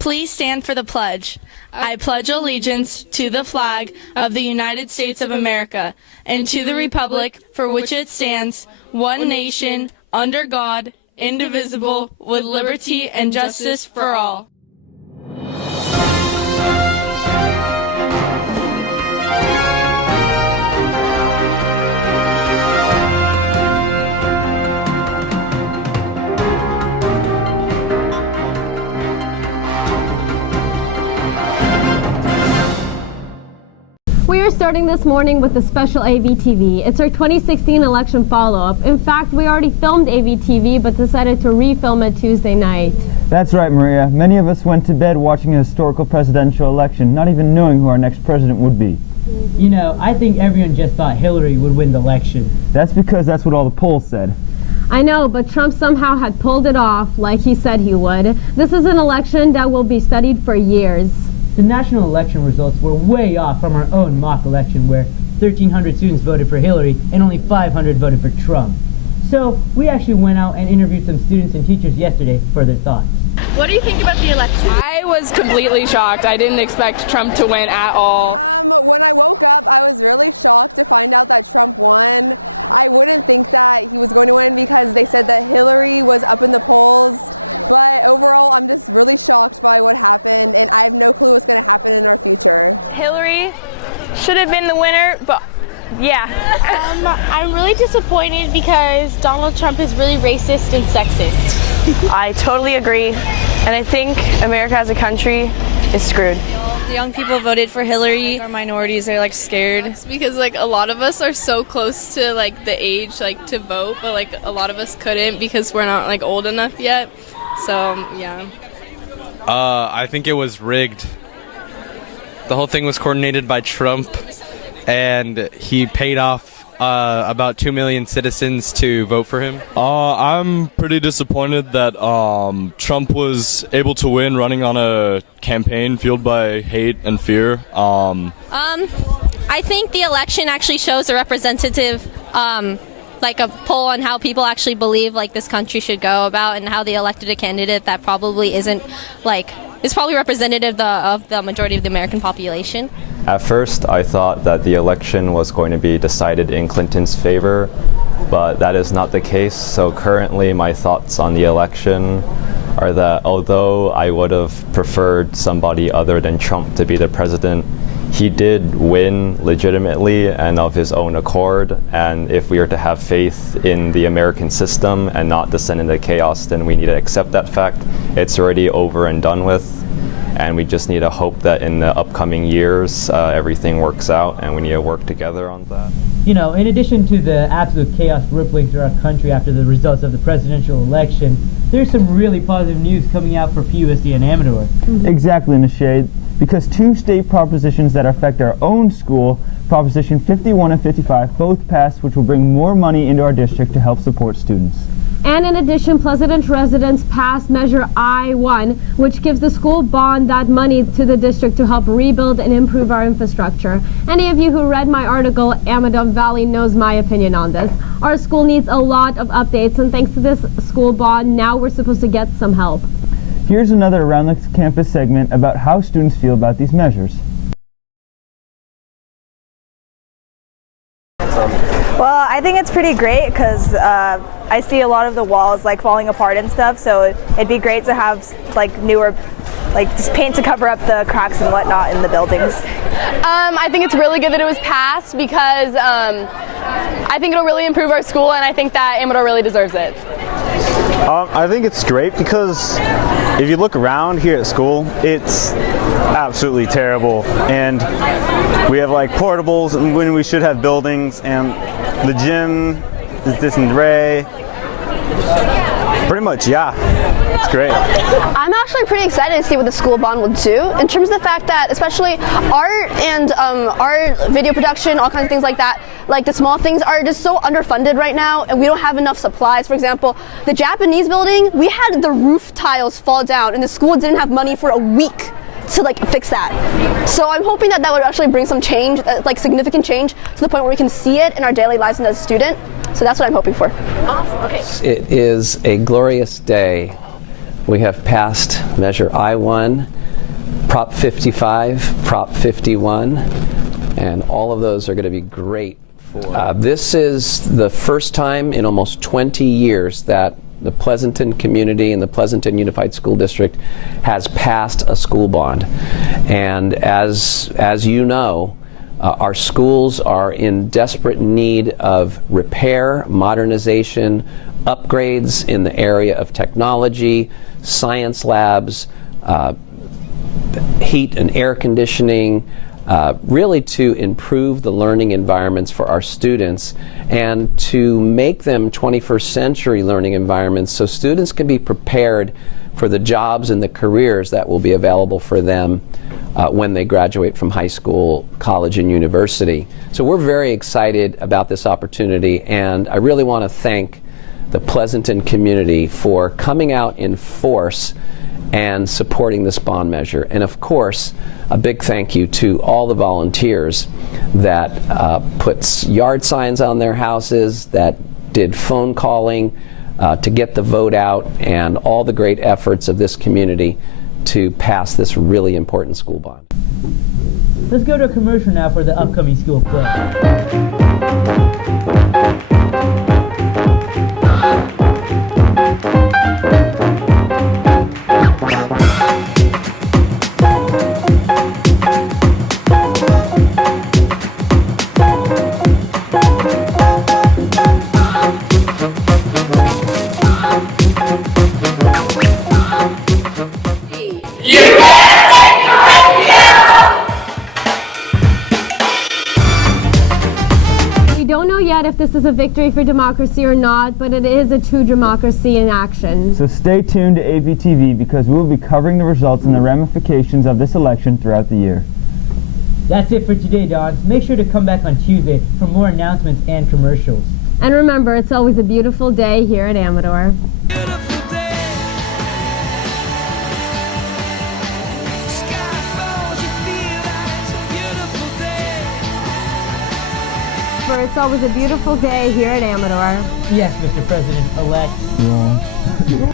Please stand for the pledge. I pledge allegiance to the flag of the United States of America and to the republic for which it stands, one nation, under God, indivisible, with liberty and justice for all. We are starting this morning with a special AVtv. It's our 2016 election follow-up. In fact, we already filmed AVtv, but decided to refilm it Tuesday night. That's right, Maria. Many of us went to bed watching a historical presidential election, not even knowing who our next president would be. You know, I think everyone just thought Hillary would win the election. That's because that's what all the polls said. I know, but Trump somehow had pulled it off like he said he would. This is an election that will be studied for years. The national election results were way off from our own mock election where 1,300 students voted for Hillary and only 500 voted for Trump. So we actually went out and interviewed some students and teachers yesterday for their thoughts. What do you think about the election? I was completely shocked. I didn't expect Trump to win at all. Hillary should have been the winner, but yeah. I'm really disappointed because Donald Trump is really racist and sexist. I totally agree, and I think America as a country is screwed. The young people voted for Hillary. Our minorities are scared. It's because a lot of us are so close to the age to vote, but a lot of us couldn't because we're not old enough yet. So yeah. I think it was rigged. The whole thing was coordinated by Trump, and he paid off about 2 million citizens to vote for him. I'm pretty disappointed that Trump was able to win running on a campaign fueled by hate and fear. I think the election actually shows a representative, a poll on how people actually believe this country should go about, and how they elected a candidate that probably isn't is probably representative of the majority of the American population. At first, I thought that the election was going to be decided in Clinton's favor, but that is not the case. So currently, my thoughts on the election are that although I would have preferred somebody other than Trump to be the president, he did win legitimately and of his own accord, and if we are to have faith in the American system and not descend into chaos, then we need to accept that fact. It's already over and done with, and we just need to hope that in the upcoming years everything works out, and we need to work together on that. You know, in addition to the absolute chaos rippling through our country after the results of the presidential election, there's some really positive news coming out for PUSD and Amador. Exactly, Nishay. Because two state propositions that affect our own school, Proposition 51 and 55, both passed, which will bring more money into our district to help support students. And in addition, Pleasant residents passed Measure I-1, which gives the school bond that money to the district to help rebuild and improve our infrastructure. Any of you who read my article, Amador Valley, knows my opinion on this. Our school needs a lot of updates, and thanks to this school bond, now we're supposed to get some help. Here's another Around the Campus segment about how students feel about these measures. Well, I think it's pretty great because I see a lot of the walls falling apart and stuff, so it'd be great to have newer just paint to cover up the cracks and whatnot in the buildings. I think it's really good that it was passed because I think it'll really improve our school, and I think that Amador really deserves it. I think it's great because if you look around here at school, it's absolutely terrible, and we have portables when we should have buildings, and the gym is disarray. Pretty much, yeah. It's great. I'm actually pretty excited to see what the school bond will do in terms of the fact that especially art and art, video production, all kinds of things like that, the small things are just so underfunded right now, and we don't have enough supplies. For example, the Japanese building, we had the roof tiles fall down, and the school didn't have money for a week to fix that. So I'm hoping that would actually bring some change, significant change, to the point where we can see it in our daily lives as a student. So that's what I'm hoping for. Awesome. Okay. It is a glorious day We have passed Measure I-1, Prop 55, Prop 51, and all of those are going to be great. This is the first time in almost 20 years that the Pleasanton community and the Pleasanton Unified School District has passed a school bond. And as you know, our schools are in desperate need of repair, modernization, upgrades in the area of technology, science labs, heat and air conditioning, really to improve the learning environments for our students and to make them 21st century learning environments so students can be prepared for the jobs and the careers that will be available for them when they graduate from high school, college, and university. So we're very excited about this opportunity, and I really want to thank the Pleasanton community for coming out in force and supporting this bond measure. And of course, a big thank you to all the volunteers that put yard signs on their houses, that did phone calling to get the vote out, and all the great efforts of this community to pass this really important school bond. Let's go to a commercial now for the upcoming school play. If this is a victory for democracy or not, but it is a true democracy in action. So stay tuned to AVtv because we will be covering the results and the ramifications of this election throughout the year. That's it for today, Dons. Make sure to come back on Tuesday for more announcements and commercials. And remember, it's always a beautiful day here at Amador. It's always a beautiful day here at Amador. Yes, Mr. President-elect. Yeah.